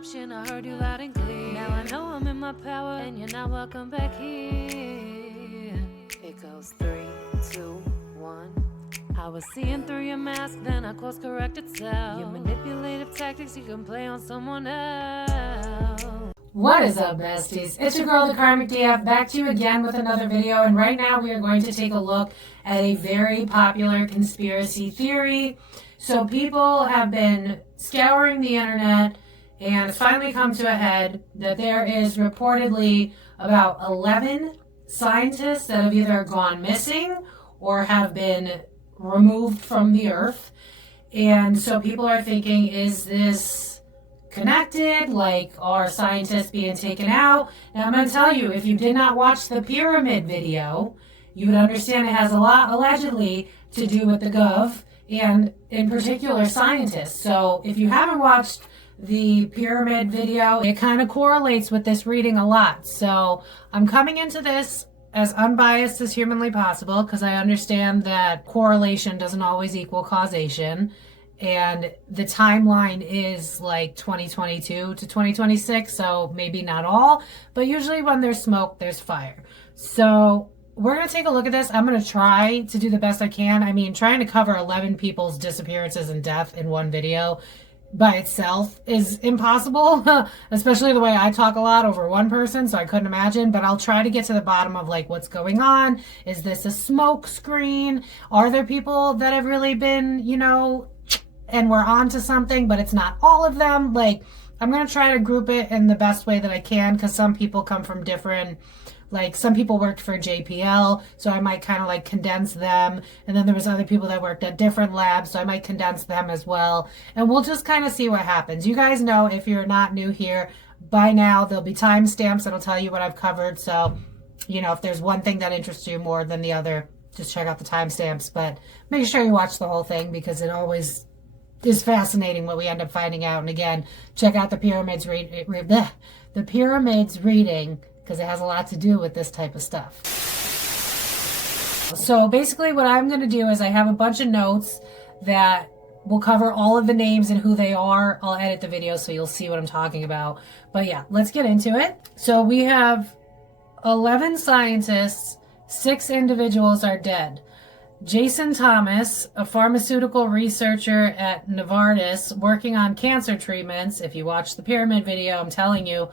option. I heard you loud and clear. Now I know I'm in my power, and you're not welcome back here. It goes 3, 2, 1. I was seeing through your mask, then I course corrected self. Your manipulative tactics you can play on someone else. What is up, besties? It's your girl, the Karmic DF, back to you again with another video. And right now we are going to take a look at a very popular conspiracy theory. So people have been scouring the internet, and it's finally come to a head that there is reportedly about 11 scientists that have either gone missing or have been removed from the earth. And so people are thinking, is this connected? Like, are scientists being taken out? Now I'm going to tell you, if you did not watch the pyramid video, you would understand it has a lot allegedly to do with the gov and in particular scientists. So if you haven't watched the pyramid video, it kind of correlates with this reading a lot. So I'm coming into this as unbiased as humanly possible because I understand that correlation doesn't always equal causation. And the timeline is like 2022 to 2026, so maybe not all, but usually when there's smoke, there's fire. So we're going to take a look at this. I'm going to try to do the best I can. I mean, trying to cover 11 people's disappearances and death in one video by itself is impossible, especially the way I talk a lot over one person, so I couldn't imagine, but I'll try to get to the bottom of like what's going on. Is this a smoke screen? Are there people that have really been, you know, and we're on to something, but it's not all of them? Like, I'm going to try to group it in the best way that I can, because some people come from different, like, some people worked for JPL, so I might kind of like condense them. And then there was other people that worked at different labs, so I might condense them as well. And we'll just kind of see what happens. You guys know, if you're not new here, by now there'll be timestamps that'll tell you what I've covered. So, you know, if there's one thing that interests you more than the other, just check out the timestamps. But make sure you watch the whole thing, because it always is fascinating what we end up finding out. And again, check out the pyramids reading, because it has a lot to do with this type of stuff. So basically what I'm going to do is I have a bunch of notes that will cover all of the names and who they are. I'll edit the video so you'll see what I'm talking about. But yeah, let's get into it. So we have 11 scientists, 6 individuals are dead. Jason Thomas, a pharmaceutical researcher at Novartis working on cancer treatments. If you watch the pyramid video, I'm telling you,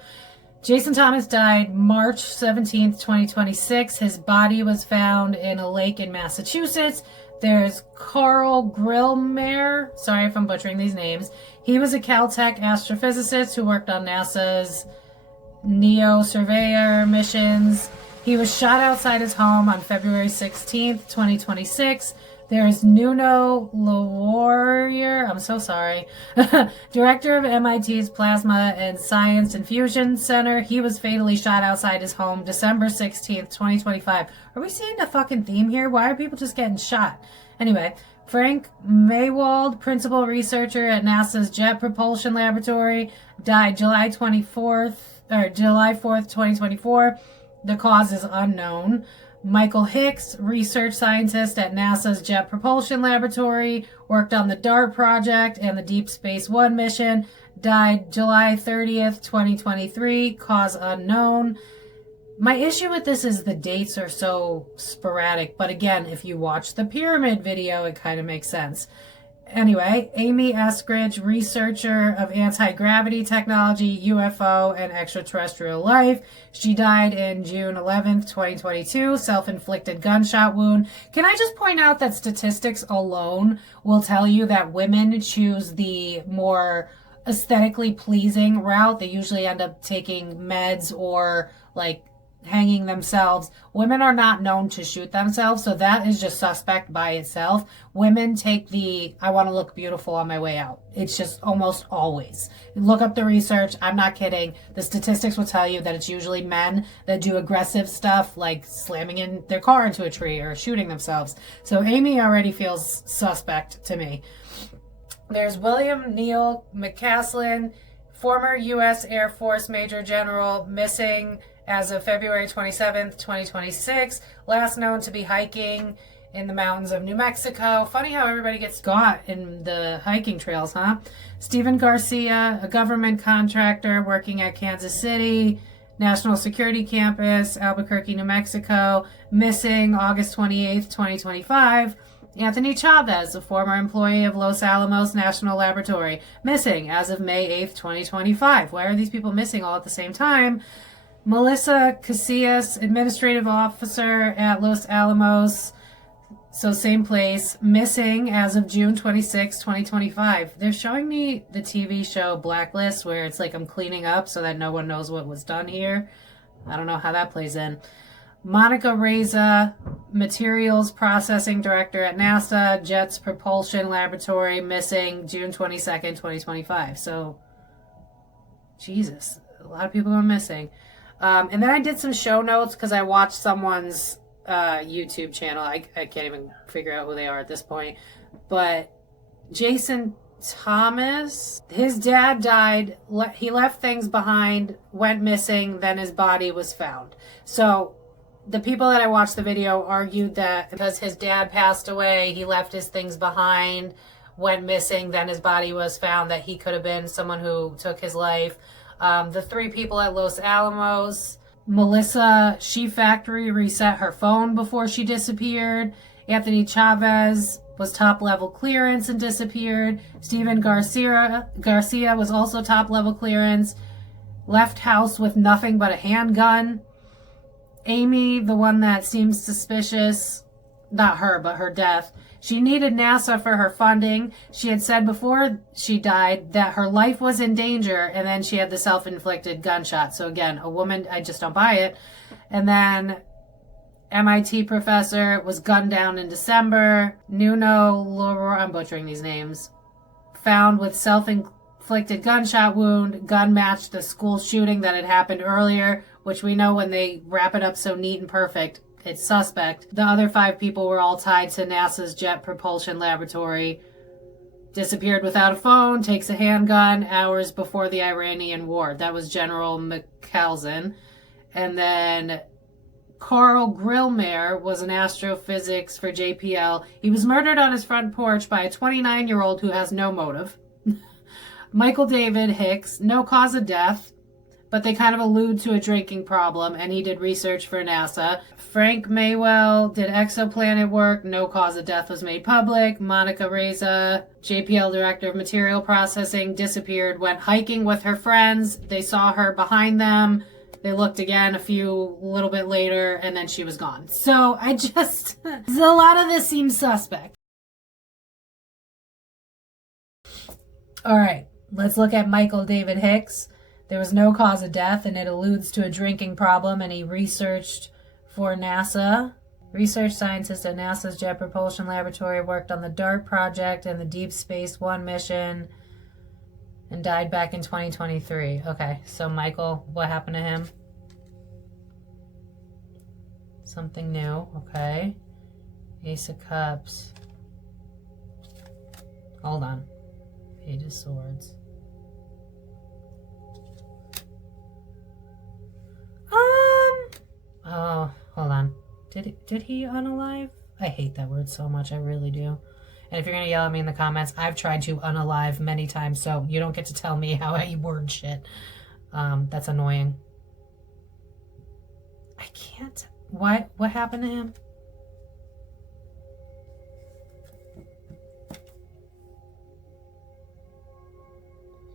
Jason Thomas died March 17th, 2026. His body was found in a lake in Massachusetts. There's Carl Grillmeier. Sorry if I'm butchering these names. He was a Caltech astrophysicist who worked on NASA's NEO Surveyor missions. He was shot outside his home on February 16th, 2026. There's Nuno LaWarrior, I'm so sorry, director of MIT's Plasma and Science Infusion Center. He was fatally shot outside his home December 16th, 2025. Are we seeing a fucking theme here? Why are people just getting shot? Anyway, Frank Mailwald, principal researcher at NASA's Jet Propulsion Laboratory, died July 4th, 2024. The cause is unknown. Michael Hicks, research scientist at NASA's Jet Propulsion Laboratory, worked on the DART project and the Deep Space One mission, died July 30th, 2023, cause unknown. My issue with this is the dates are so sporadic, but again, if you watch the pyramid video, it kind of makes sense. Anyway, Amy Eskridge, researcher of anti-gravity technology, UFO, and extraterrestrial life. She died in June 11th, 2022, self-inflicted gunshot wound. Can I just point out that statistics alone will tell you that women choose the more aesthetically pleasing route? They usually end up taking meds or like hanging themselves. Women are not known to shoot themselves, so that is just suspect by itself. Women take the I want to look beautiful on my way out. It's just almost always. Look up the research. I'm not kidding. The statistics will tell you that it's usually men that do aggressive stuff like slamming in their car into a tree or shooting themselves. So Amy already feels suspect to me. There's William Neal McCaslin, former U.S. Air Force Major General, missing as of February 27th, 2026, last known to be hiking in the mountains of New Mexico. Funny how everybody gets got in the hiking trails, huh? Stephen Garcia, a government contractor working at Kansas City National Security Campus, Albuquerque, New Mexico, missing August 28th, 2025. Anthony Chavez, a former employee of Los Alamos National Laboratory, missing as of May 8th, 2025. Why are these people missing all at the same time? Melissa Casillas, administrative officer at Los Alamos, so same place, missing as of June 26, 2025. They're showing me the TV show Blacklist, where it's like I'm cleaning up so that no one knows what was done here. I don't know how that plays in. Monica Reza, materials processing director at NASA, Jets Propulsion Laboratory, missing June 22nd, 2025. So, Jesus, a lot of people are missing. And then I did some show notes because I watched someone's YouTube channel. I can't even figure out who they are at this point. But Jason Thomas, his dad died. He left things behind, went missing, then his body was found. So the people that I watched the video argued that because his dad passed away, he left his things behind, went missing, then his body was found, that he could have been someone who took his life. The three people at Los Alamos, Melissa, She Factory reset her phone before she disappeared. Anthony Chavez was top level clearance and disappeared. Stephen Garcia was also top level clearance. Left house with nothing but a handgun. Amy, the one that seems suspicious, not her, but her death. She needed NASA for her funding. She had said before she died that her life was in danger, and then she had the self-inflicted gunshot. So again, a woman, I just don't buy it. And then MIT professor was gunned down in December. Nuno Loro, I'm butchering these names, found with self-inflicted gunshot wound. Gun matched the school shooting that had happened earlier, which we know when they wrap it up so neat and perfect, it's suspect. The other 5 people were all tied to NASA's Jet Propulsion Laboratory. Disappeared without a phone, takes a handgun hours before the Iranian war. That was General McCalzin. And then Carl Grillmare was an astrophysics for JPL. He was murdered on his front porch by a 29-year-old who has no motive. Michael David Hicks, no cause of death, but they kind of allude to a drinking problem, and he did research for NASA. Frank Maywell did exoplanet work. No cause of death was made public. Monica Reza, JPL director of material processing, disappeared, went hiking with her friends. They saw her behind them. They looked again a little bit later, and then she was gone. So I just, a lot of this seems suspect. All right, let's look at Michael David Hicks. There was no cause of death, and it alludes to a drinking problem, and he researched for NASA. Research scientist at NASA's Jet Propulsion Laboratory, worked on the DART project and the Deep Space One mission, and died back in 2023. Okay, so Michael, what happened to him? Something new, okay. Ace of Cups. Hold on. Page of Swords. Oh, hold on. Did he unalive? I hate that word so much. I really do. And if you're going to yell at me in the comments, I've tried to unalive many times, so you don't get to tell me how I word shit. That's annoying. I can't. What happened to him?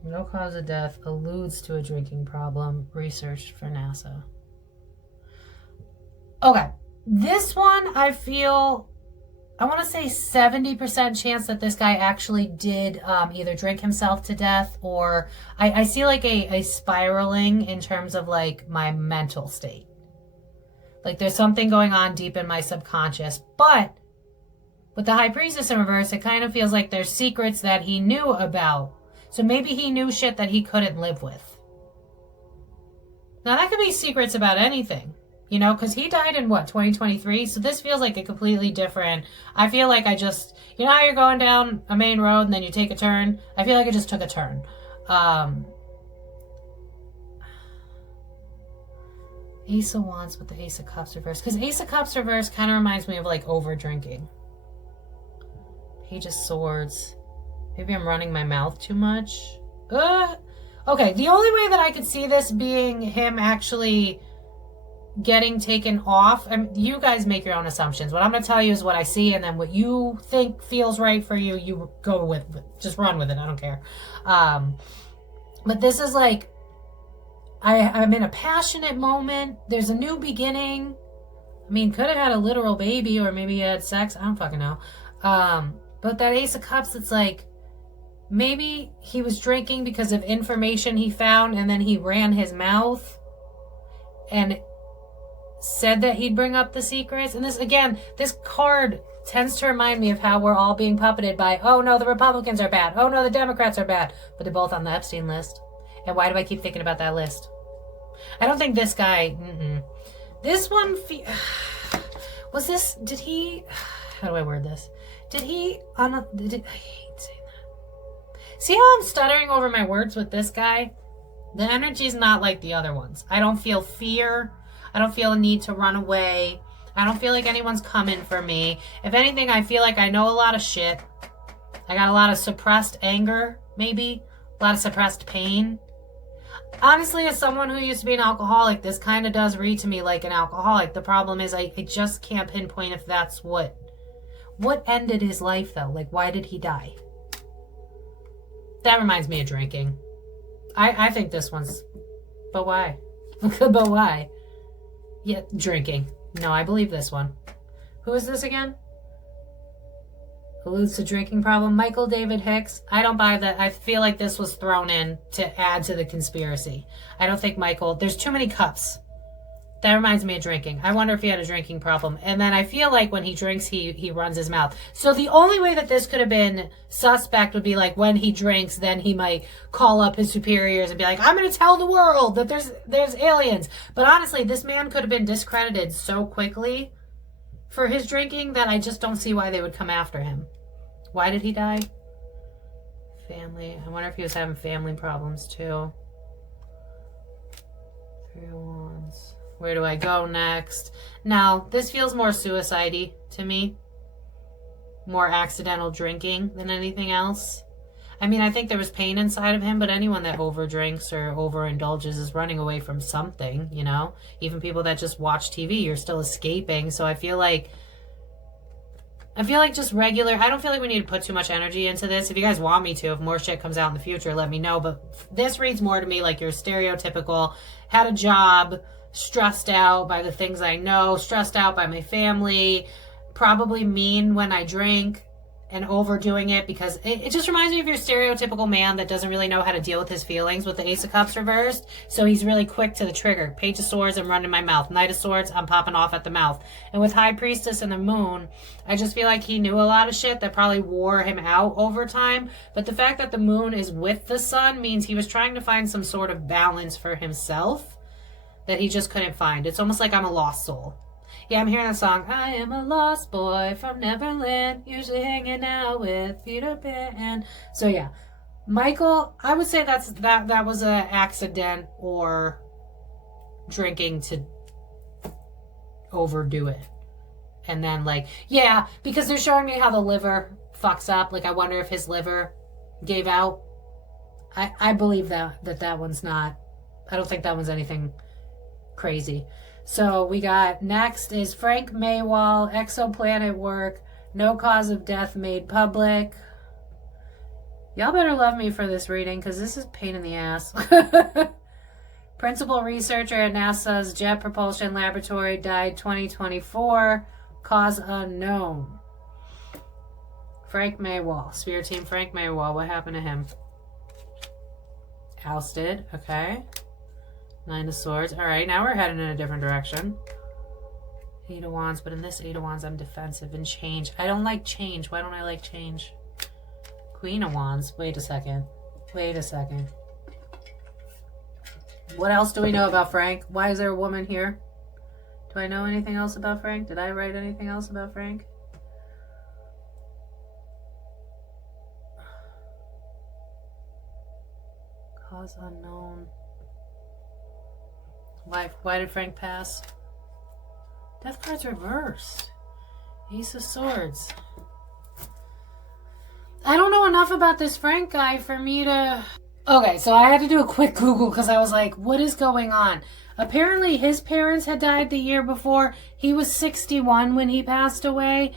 No cause of death, alludes to a drinking problem, researched for NASA. Okay, this one I feel, I want to say 70% chance that this guy actually did either drink himself to death, or I see like a spiraling in terms of like my mental state. Like there's something going on deep in my subconscious, but with the High Priestess in reverse, it kind of feels like there's secrets that he knew about. So maybe he knew shit that he couldn't live with. Now that could be secrets about anything. You know, because he died in, 2023? So this feels like a completely different... I feel like I just... You know how you're going down a main road and then you take a turn? I feel like I just took a turn. Ace of Wands with the Ace of Cups reversed. Because Ace of Cups reversed kind of reminds me of like over drinking. Page of Swords. Maybe I'm running my mouth too much. Okay, the only way that I could see this being him actually getting taken off, I mean, you guys make your own assumptions. What I'm going to tell you is what I see, and then what you think feels right for you, you go with. Just run with it. I don't care. But this is like, I'm in a passionate moment. There's a new beginning. I mean, could have had a literal baby, or maybe he had sex. I don't fucking know. But that Ace of Cups, it's like, maybe he was drinking because of information he found, and then he ran his mouth and said that he'd bring up the secrets. And this, again, this card tends to remind me of how we're all being puppeted by, oh no, the Republicans are bad. Oh no, the Democrats are bad. But they're both on the Epstein list. And why do I keep thinking about that list? I don't think this guy, This one, was this, did he, how do I word this? Did he, I hate saying that. See how I'm stuttering over my words with this guy? The energy's not like the other ones. I don't feel fear. I don't feel a need to run away. I don't feel like anyone's coming for me. If anything, I feel like I know a lot of shit. I got a lot of suppressed anger, maybe. A lot of suppressed pain. Honestly, as someone who used to be an alcoholic, this kind of does read to me like an alcoholic. The problem is I just can't pinpoint if that's what ended his life, though. Like, why did he die? That reminds me of drinking. I think this one's... But why? But why? Yeah, drinking. No, I believe this one. Who is this again? Alludes to drinking problem. Michael David Hicks. I don't buy that. I feel like this was thrown in to add to the conspiracy. I don't think Michael... There's too many cups. That reminds me of drinking. I wonder if he had a drinking problem. And then I feel like when he drinks, he runs his mouth. So the only way that this could have been suspect would be like when he drinks, then he might call up his superiors and be like, I'm going to tell the world that there's aliens. But honestly, this man could have been discredited so quickly for his drinking that I just don't see why they would come after him. Why did he die? Family. I wonder if he was having family problems too. 3 of Wands. Where do I go next? Now, this feels more suicide-y to me. More accidental drinking than anything else. I mean, I think there was pain inside of him, but anyone that overdrinks or overindulges is running away from something, you know? Even people that just watch TV, you're still escaping. So I feel like just regular... I don't feel like we need to put too much energy into this. If you guys want me to, if more shit comes out in the future, let me know. But this reads more to me like you're stereotypical, had a job... stressed out by the things I know, stressed out by my family, probably mean when I drink and overdoing it because it just reminds me of your stereotypical man that doesn't really know how to deal with his feelings with the Ace of Cups reversed. So he's really quick to the trigger. Page of Swords, I'm running my mouth. Knight of Swords, I'm popping off at the mouth. And with High Priestess and the Moon, I just feel like he knew a lot of shit that probably wore him out over time. But the fact that the Moon is with the Sun means he was trying to find some sort of balance for himself that he just couldn't find. It's almost like I'm a lost soul. Yeah, I'm hearing that song. I am a lost boy from Neverland, usually hanging out with Peter Pan. So yeah, Michael, I would say that was an accident or drinking to overdo it. And then like, yeah, because they're showing me how the liver fucks up. Like I wonder if his liver gave out. I believe that one's not, I don't think that one's anything crazy. So we got next is Frank Maywall, exoplanet work, no cause of death made public. Y'all better love me for this reading because this is a pain in the ass. Principal researcher at NASA's Jet Propulsion Laboratory, died 2024, cause unknown. Frank Maywall, Spirit Team Frank Maywall, what happened to him? Ousted, okay. 9 of Swords. Alright, now we're heading in a different direction. 8 of Wands, but in this 8 of Wands, I'm defensive and change. I don't like change. Why don't I like change? Queen of Wands. Wait a second. Wait a second. What else do we know about Frank? Why is there a woman here? Do I know anything else about Frank? Did I write anything else about Frank? Cause unknown. Why did Frank pass? Death card's reversed. Ace of Swords. I don't know enough about this Frank guy for me to... Okay, so I had to do a quick Google because I was like, what is going on? Apparently his parents had died the year before. He was 61 when he passed away.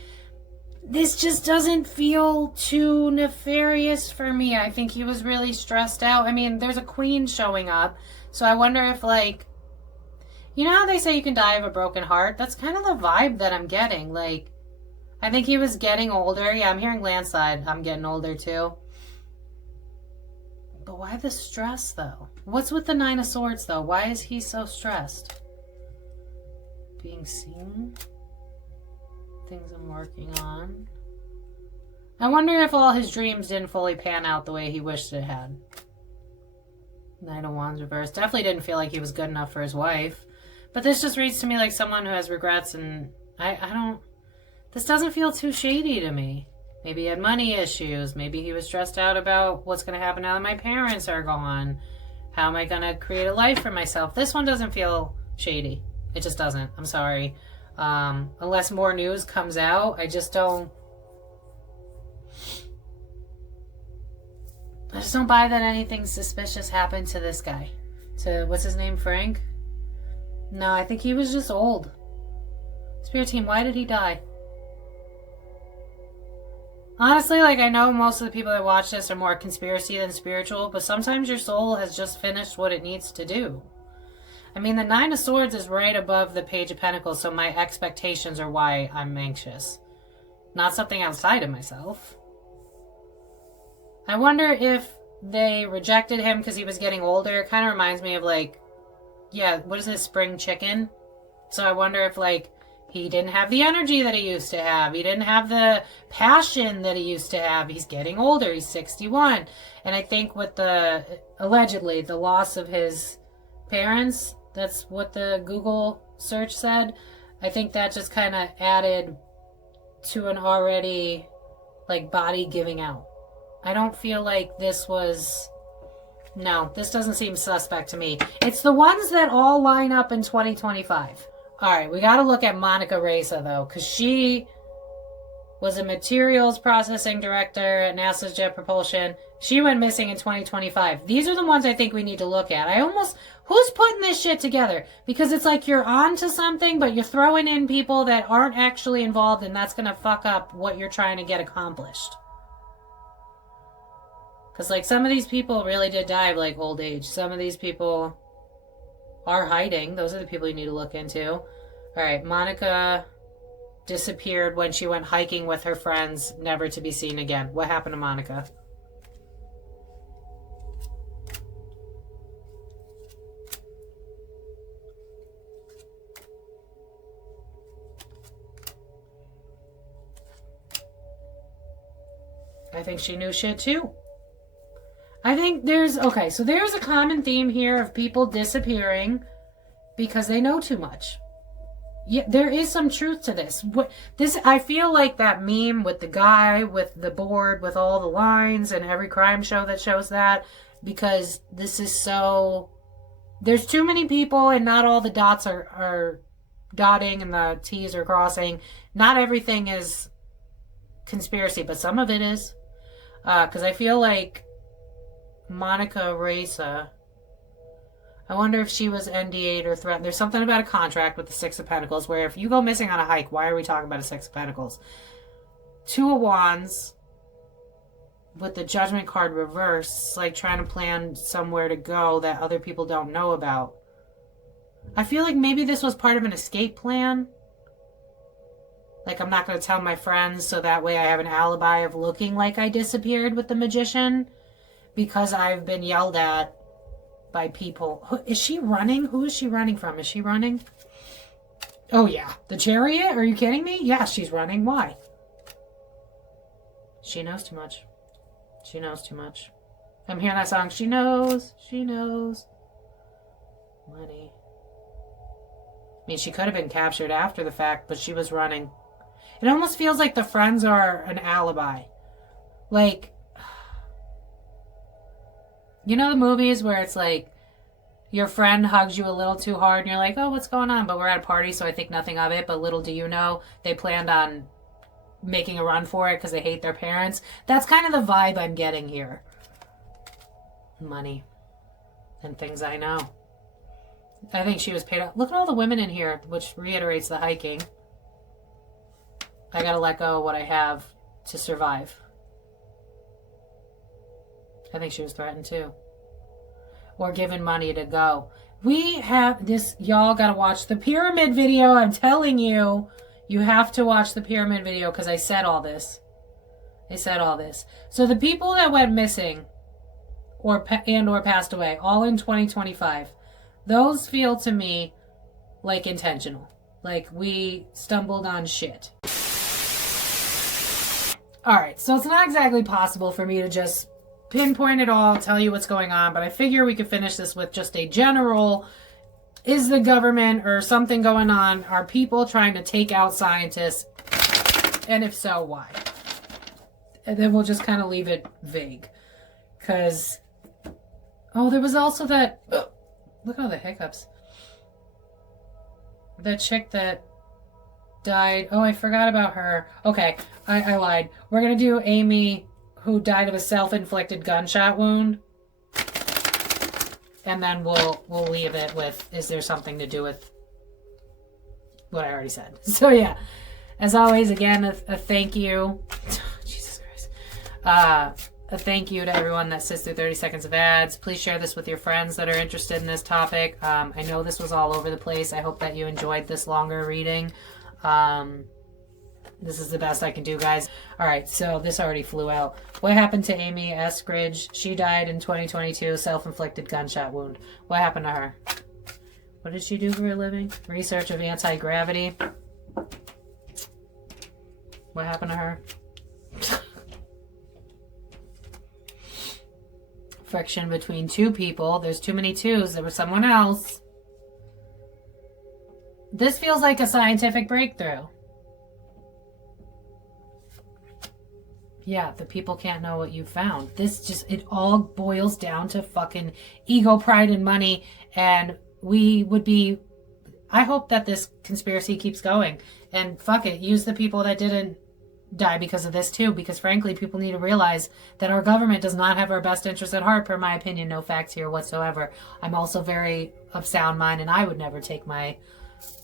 This just doesn't feel too nefarious for me. I think he was really stressed out. I mean, there's a queen showing up. So I wonder if, like... You know how they say you can die of a broken heart? That's kind of the vibe that I'm getting. Like, I think he was getting older. Yeah, I'm hearing landslide. I'm getting older too. But why the stress, though? What's with the Nine of Swords, though? Why is he so stressed? Being seen? Things I'm working on. I wonder if all his dreams didn't fully pan out the way he wished it had. Nine of Wands reversed. Definitely didn't feel like he was good enough for his wife. But this just reads to me like someone who has regrets, and I don't... This doesn't feel too shady to me. Maybe he had money issues. Maybe he was stressed out about what's going to happen now that my parents are gone. How am I going to create a life for myself? This one doesn't feel shady. It just doesn't. I'm sorry. Unless more news comes out, I just don't buy that anything suspicious happened to this guy. To, what's his name, Frank? No, I think he was just old. Spirit team, why did he die? Honestly, like, I know most of the people that watch this are more conspiracy than spiritual, but sometimes your soul has just finished what it needs to do. I mean, the Nine of Swords is right above the Page of Pentacles, so my expectations are why I'm anxious. Not something outside of myself. I wonder if they rejected him because he was getting older. It kind of reminds me of, like, yeah, what is this, spring chicken? So I wonder if, like, he didn't have the energy that he used to have. He didn't have the passion that he used to have. He's getting older. He's 61. And I think with the, allegedly, the loss of his parents, that's what the Google search said. I think that just kind of added to an already, like, body giving out. I don't feel like this was... No, this doesn't seem suspect to me. It's the ones that all line up in 2025. Alright, we gotta look at Monica Reza, though, because she was a materials processing director at NASA's Jet Propulsion. She went missing in 2025. These are the ones I think we need to look at. Who's putting this shit together? Because it's like you're on to something, but you're throwing in people that aren't actually involved, and that's gonna fuck up what you're trying to get accomplished. Because, like, some of these people really did die of, like, old age. Some of these people are hiding. Those are the people you need to look into. All right, Monica disappeared when she went hiking with her friends, never to be seen again. What happened to Monica? I think she knew shit, too. I think there's a common theme here of people disappearing because they know too much. Yeah, there is some truth to this. I feel like that meme with the guy with the board with all the lines and every crime show that shows that, because this is so... There's too many people and not all the dots are dotting and the T's are crossing. Not everything is conspiracy, but some of it is. Because I feel like Monica Reza, I wonder if she was NDA'd or threatened. There's something about a contract with the Six of Pentacles where if you go missing on a hike, why are we talking about a Six of Pentacles? Two of Wands with the Judgment card reversed, like trying to plan somewhere to go that other people don't know about. I feel like maybe this was part of an escape plan. Like, I'm not going to tell my friends so that way I have an alibi of looking like I disappeared with the Magician. Because I've been yelled at by people. Is she running? Who is she running from? Is she running? Oh, yeah. The Chariot? Are you kidding me? Yeah, she's running. Why? She knows too much. She knows too much. I'm hearing that song. She knows. She knows. Money. I mean, she could have been captured after the fact, but she was running. It almost feels like the friends are an alibi. Like... You know the movies where it's like, your friend hugs you a little too hard and you're like, oh, what's going on? But we're at a party, so I think nothing of it. But little do you know, they planned on making a run for it because they hate their parents. That's kind of the vibe I'm getting here. Money and things I know. I think she was paid off. Look at all the women in here, which reiterates the hiking. I gotta let go of what I have to survive. I think she was threatened too. Or given money to go. We have this, y'all gotta watch the pyramid video. I'm telling you, you have to watch the pyramid video because I said all this. I said all this. So the people that went missing or passed away, all in 2025, those feel to me like intentional. Like we stumbled on shit. Alright, so it's not exactly possible for me to just pinpoint it all, tell you what's going on, but I figure we could finish this with just a general, is the government or something going on? Are people trying to take out scientists? And if so, why? And then we'll just kind of leave it vague. Because, oh, there was also that, look at all the hiccups. That chick that died, oh, I forgot about her. Okay, I lied. We're going to do Amy, who died of a self-inflicted gunshot wound. And then we'll leave it with, is there something to do with what I already said? So yeah, as always, again, a thank you. Jesus Christ. A thank you to everyone that sits through 30 seconds of ads. Please share this with your friends that are interested in this topic. I know this was all over the place. I hope that you enjoyed this longer reading. This is the best I can do, guys. All right, so this already flew out. What happened to Amy Eskridge? She died in 2022, self-inflicted gunshot wound. What happened to her? What did she do for a living? Research of anti-gravity. What happened to her? Friction between two people. There's too many twos. There was someone else. This feels like a scientific breakthrough. Yeah, the people can't know what you found. This just, it all boils down to fucking ego, pride, and money. And we would be, I hope that this conspiracy keeps going. And fuck it, use the people that didn't die because of this too. Because frankly, people need to realize that our government does not have our best interests at heart, per my opinion. No facts here whatsoever. I'm also very of sound mind, and I would never take my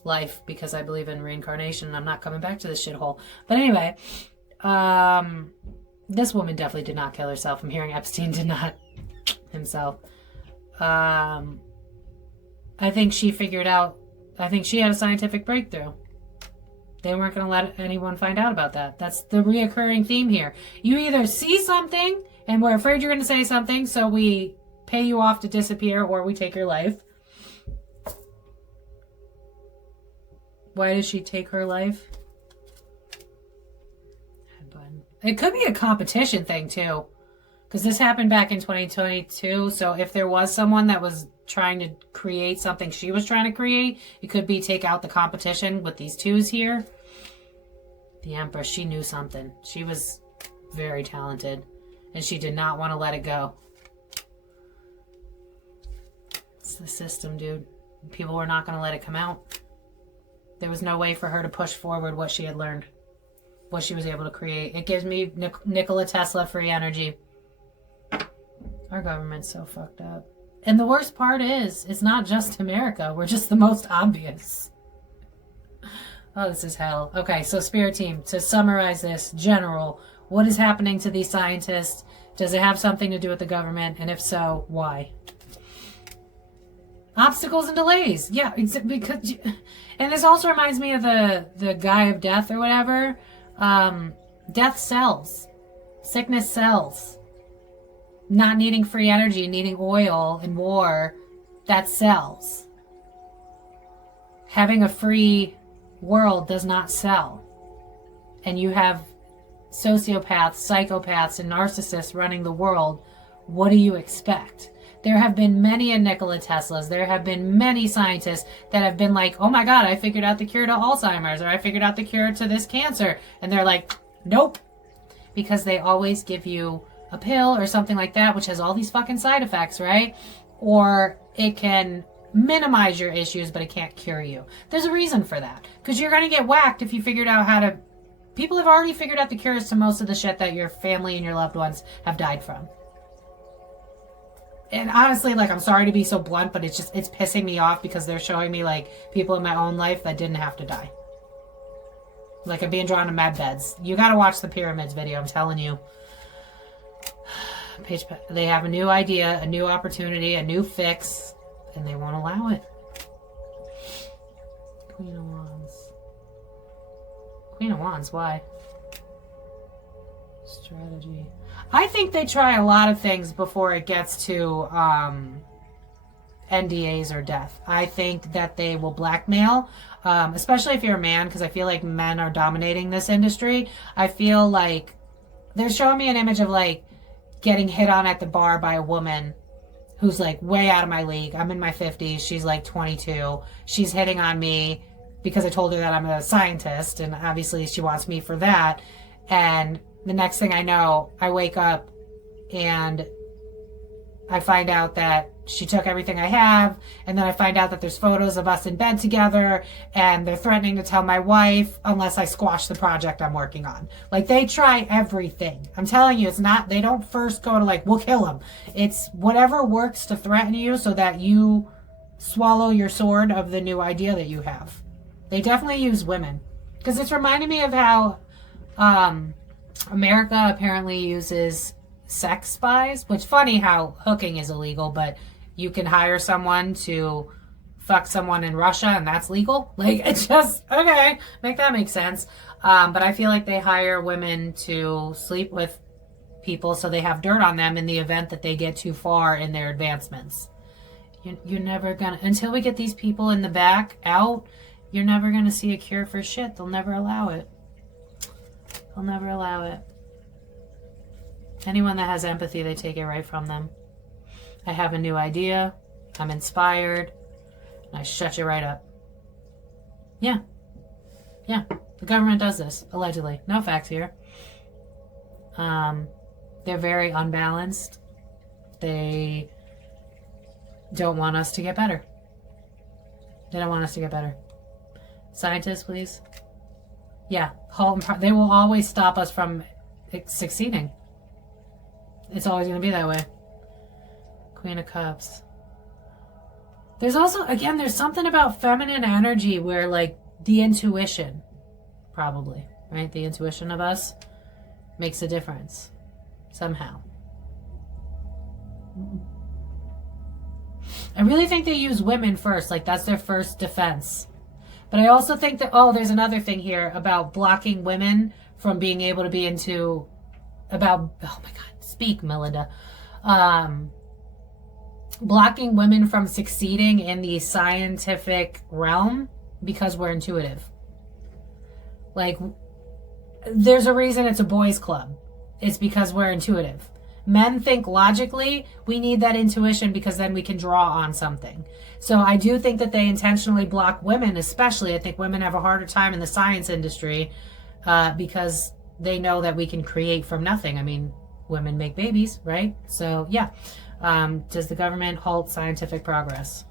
life because I believe in reincarnation and I'm not coming back to this shithole. But anyway, this woman definitely did not kill herself. I'm hearing Epstein did not himself. I think she figured out, I think she had a scientific breakthrough. They weren't going to let anyone find out about that. That's the reoccurring theme here. You either see something and we're afraid you're going to say something, so we pay you off to disappear, or we take your life. Why did she take her life? It could be a competition thing too, because this happened back in 2022. So if there was someone that was trying to create something she was trying to create, it could be take out the competition with these twos here. The Empress, she knew something. She was very talented, and she did not want to let it go. It's the system, dude. People were not going to let it come out. There was no way for her to push forward what she had learned, what she was able to create. It gives me Nikola Tesla free energy. Our government's so fucked up. And the worst part is, it's not just America. We're just the most obvious. Oh, this is hell. Okay, so Spirit Team, to summarize this, general, what is happening to these scientists? Does it have something to do with the government? And if so, why? Obstacles and delays. Yeah, because... And this also reminds me of the guy of death or whatever. Death sells. Sickness sells. Not needing free energy, needing oil in war, that sells. Having a free world does not sell. And you have sociopaths, psychopaths, and narcissists running the world. What do you expect? There have been many Nikola Teslas. There have been many scientists that have been like, oh my God, I figured out the cure to Alzheimer's, or I figured out the cure to this cancer. And they're like, nope. Because they always give you a pill or something like that, which has all these fucking side effects, right? or it can minimize your issues, but it can't cure you. There's a reason for that, because you're going to get whacked if you figured out how to. People have already figured out the cures to most of the shit that your family and your loved ones have died from. And honestly, like, I'm sorry to be so blunt, but it's pissing me off because they're showing me, like, people in my own life that didn't have to die. Like, I'm being drawn to med beds. You gotta watch the pyramids video, I'm telling you. They have a new idea, a new opportunity, a new fix, and they won't allow it. Queen of Wands. Queen of Wands, why? Strategy. I think they try a lot of things before it gets to NDAs or death. I think that they will blackmail, especially if you're a man, because I feel like men are dominating this industry. I feel like they're showing me an image of, like, getting hit on at the bar by a woman who's, like, way out of my league. I'm in my 50s. She's, like, 22. She's hitting on me because I told her that I'm a scientist, and obviously she wants me for that. And the next thing I know, I wake up and I find out that she took everything I have, and then I find out that there's photos of us in bed together, and they're threatening to tell my wife unless I squash the project I'm working on. Like, they try everything. I'm telling you, it's not, they don't first go to, like, we'll kill him. It's whatever works to threaten you so that you swallow your sword of the new idea that you have. They definitely use women. Because it's reminding me of how America apparently uses sex spies, which, funny how hooking is illegal, but you can hire someone to fuck someone in Russia and that's legal. Like, it's just, okay, make that make sense. But I feel like they hire women to sleep with people so they have dirt on them in the event that they get too far in their advancements. You're never gonna, until we get these people in the back out, you're never gonna see a cure for shit. They'll never allow it. They'll never allow it. Anyone that has empathy, they take it right from them. I have a new idea. I'm inspired. And I shut you right up. Yeah. Yeah. The government does this, allegedly. No facts here. They're very unbalanced. They don't want us to get better. They don't want us to get better. Scientists, please. Yeah. They will always stop us from succeeding. It's always going to be that way. Queen of Cups. There's also, again, there's something about feminine energy where, like, the intuition, probably, right? The intuition of us makes a difference somehow. I really think they use women first. Like, that's their first defense. But I also think that, oh, there's another thing here about blocking women from being able to be into, about, oh my God, speak, Melinda. Blocking women from succeeding in the scientific realm because we're intuitive. Like, there's a reason it's a boys' club. It's because we're intuitive. Men think logically. We need that intuition because then we can draw on something. So I do think that they intentionally block women, especially. I think women have a harder time in the science industry because they know that we can create from nothing. I mean, women make babies, right? So, yeah. Does the government halt scientific progress?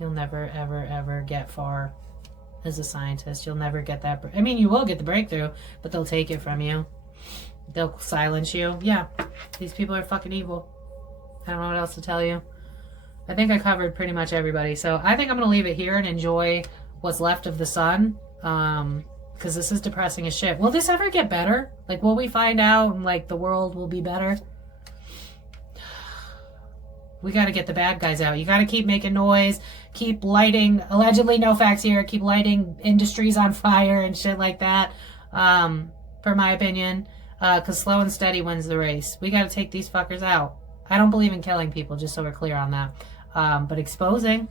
You'll never, ever, ever get far as a scientist. You'll never get that. I mean, you will get the breakthrough, but they'll take it from you. They'll silence you. Yeah, these people are fucking evil. I don't know what else to tell you. I think I covered pretty much everybody. So I think I'm going to leave it here and enjoy what's left of the sun. Because this is depressing as shit. Will this ever get better? Like, will we find out and, like, the world will be better? We got to get the bad guys out. You got to keep making noise. Keep lighting, allegedly no facts here, keep lighting industries on fire and shit like that, for my opinion. Because slow and steady wins the race. We got to take these fuckers out. I don't believe in killing people, just so we're clear on that. But exposing.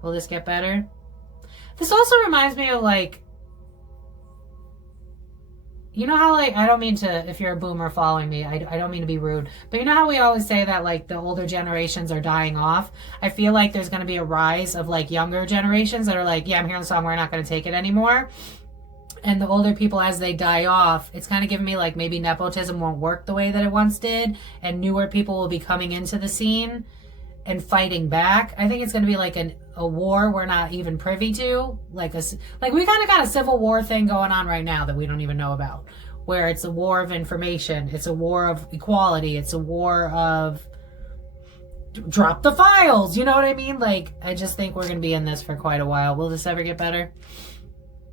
Will this get better? This also reminds me of, like, you know how, like, I don't mean to, if you're a boomer following me, I don't mean to be rude, but you know how we always say that, like, the older generations are dying off? I feel like there's going to be a rise of, like, younger generations that are like, yeah, I'm hearing the song, we're not going to take it anymore. And the older people, as they die off, it's kind of giving me like maybe nepotism won't work the way that it once did, and newer people will be coming into the scene and fighting back. I think it's going to be like a war we're not even privy to. Like we kind of got a civil war thing going on right now that we don't even know about, where it's a war of information. It's a war of equality. It's a war of drop the files. You know what I mean? Like, I just think we're going to be in this for quite a while. Will this ever get better?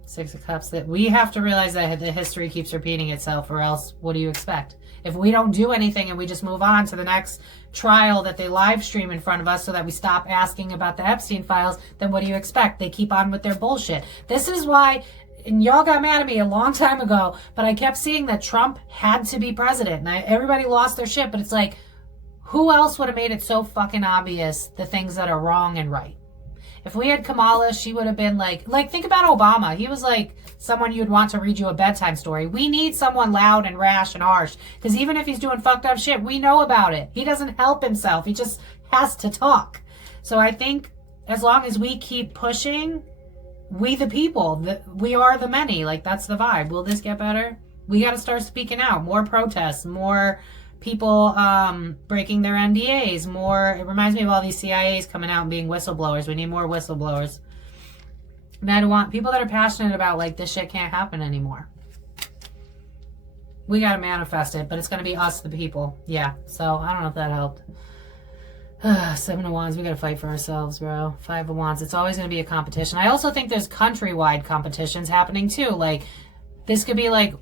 Six of Cups. That we have to realize that the history keeps repeating itself, or else what do you expect? If we don't do anything and we just move on to the next trial that they live stream in front of us so that we stop asking about the Epstein files, then what do you expect? They keep on with their bullshit. This is why, and y'all got mad at me a long time ago, but I kept seeing that Trump had to be president, and everybody lost their shit, but it's like, who else would have made it so fucking obvious the things that are wrong and right? If we had Kamala, she would have been like think about Obama. He was like someone you'd want to read you a bedtime story. We need someone loud and rash and harsh, because even if he's doing fucked up shit, we know about it. He doesn't help himself. He just has to talk. So I think as long as we keep pushing, we the people, we are the many. Like, that's the vibe. Will this get better? We got to start speaking out. More protests, more people breaking their NDAs, more. It reminds me of all these CIAs coming out and being whistleblowers. We need more whistleblowers. And I want people that are passionate about, like, this shit can't happen anymore. We got to manifest it, but it's going to be us, the people. Yeah, so I don't know if that helped. Seven of Wands, we got to fight for ourselves, bro. Five of Wands, it's always going to be a competition. I also think there's countrywide competitions happening too. Like, this could be like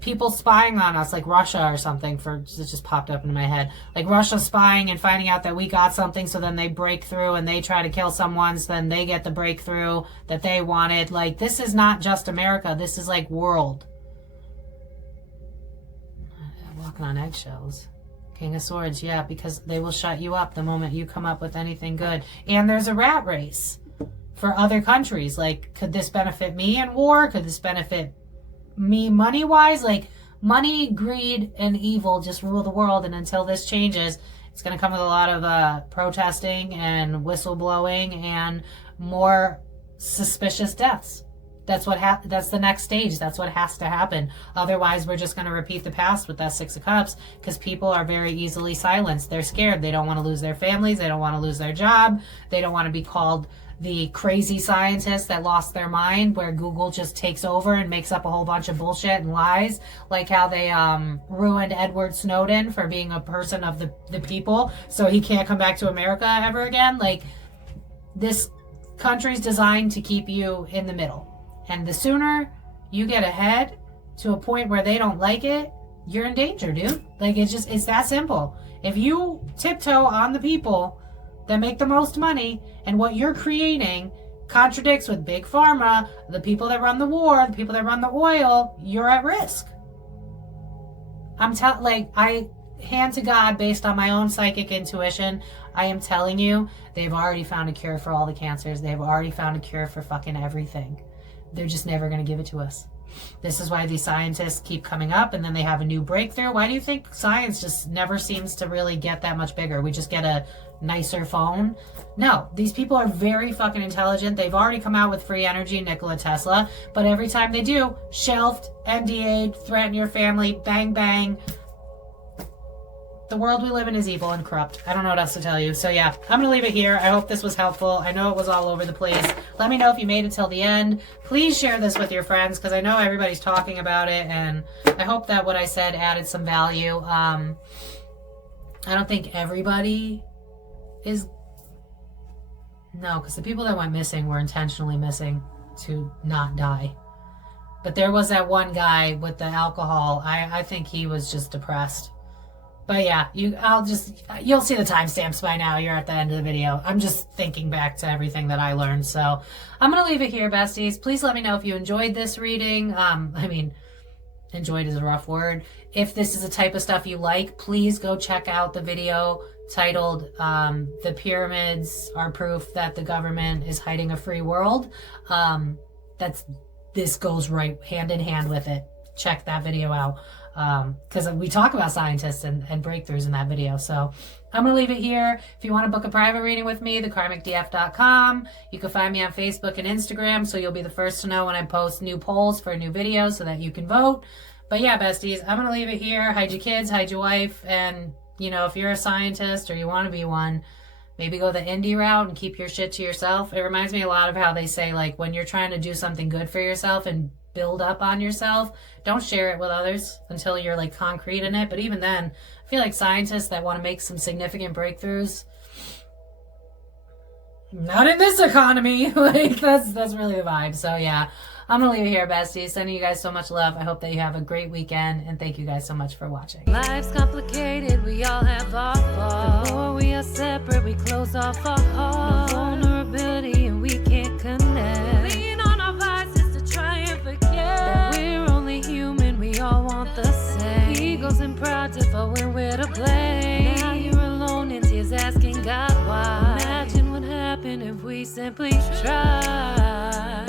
people spying on us, like Russia or something. It just popped up into my head. Like Russia spying and finding out that we got something, so then they break through and they try to kill someone, so then they get the breakthrough that they wanted. Like, this is not just America. This is like world. I'm walking on eggshells. King of Swords, yeah, because they will shut you up the moment you come up with anything good. And there's a rat race for other countries. Like, could this benefit me in war? Could this benefit me money-wise? Like, money, greed, and evil just rule the world, and until this changes, it's going to come with a lot of protesting and whistleblowing and more suspicious deaths. That's that's the next stage. That's what has to happen. Otherwise, we're just going to repeat the past with that Six of Cups, because people are very easily silenced. They're scared. They don't want to lose their families. They don't want to lose their job. They don't want to be called the crazy scientists that lost their mind, where Google just takes over and makes up a whole bunch of bullshit and lies, like how they ruined Edward Snowden for being a person of the people, so he can't come back to America ever again. Like, this country's designed to keep you in the middle. And the sooner you get ahead to a point where they don't like it, you're in danger, dude. Like, it's that simple. If you tiptoe on the people that make the most money, and what you're creating contradicts with Big Pharma, the people that run the war, the people that run the oil, you're at risk. I hand to God, based on my own psychic intuition, I am telling you, they've already found a cure for all the cancers. They've already found a cure for fucking everything. They're just never going to give it to us. This is why these scientists keep coming up, and then they have a new breakthrough. Why do you think science just never seems to really get that much bigger? We just get a nicer phone? No, these people are very fucking intelligent. They've already come out with free energy, Nikola Tesla, but every time they do, shelved, NDA'd, threaten your family, bang, bang. The world we live in is evil and corrupt. I don't know what else to tell you. So yeah, I'm going to leave it here. I hope this was helpful. I know it was all over the place. Let me know if you made it till the end. Please share this with your friends, because I know everybody's talking about it, and I hope that what I said added some value. I don't think everybody is... No, because the people that went missing were intentionally missing to not die. But there was that one guy with the alcohol. I think he was just depressed. But yeah, you'll see the timestamps by now. You're at the end of the video. I'm just thinking back to everything that I learned. So I'm going to leave it here, besties. Please let me know if you enjoyed this reading. Enjoyed is a rough word. If this is the type of stuff you like, please go check out the video titled The Pyramids Are Proof That the Government is Hiding a Free World. This goes right hand in hand with it. Check that video out. because we talk about scientists and breakthroughs in that video. So I'm going to leave it here. If you want to book a private reading with me, thekarmicdf.com. You can find me on Facebook and Instagram, so you'll be the first to know when I post new polls for new videos so that you can vote. But yeah, besties, I'm going to leave it here. Hide your kids, hide your wife, and, you know, if you're a scientist or you want to be one, maybe go the indie route and keep your shit to yourself. It reminds me a lot of how they say, like, when you're trying to do something good for yourself and build up on yourself, don't share it with others until you're like concrete in it. But even then, I feel like scientists that want to make some significant breakthroughs, not in this economy. Like that's really the vibe. So yeah, I'm gonna leave it here, besties. Sending you guys so much love. I hope that you have a great weekend, and thank you guys so much for watching. Life's complicated, we all have our faults. The more we are separate, we close off our hearts. No vulnerability and we can't connect. Lean on our vices to try and forget that we're only human, we all want the same. Egos and pride differ when we're to blame. Now you're alone in tears asking God why. Imagine what happened if we simply tried.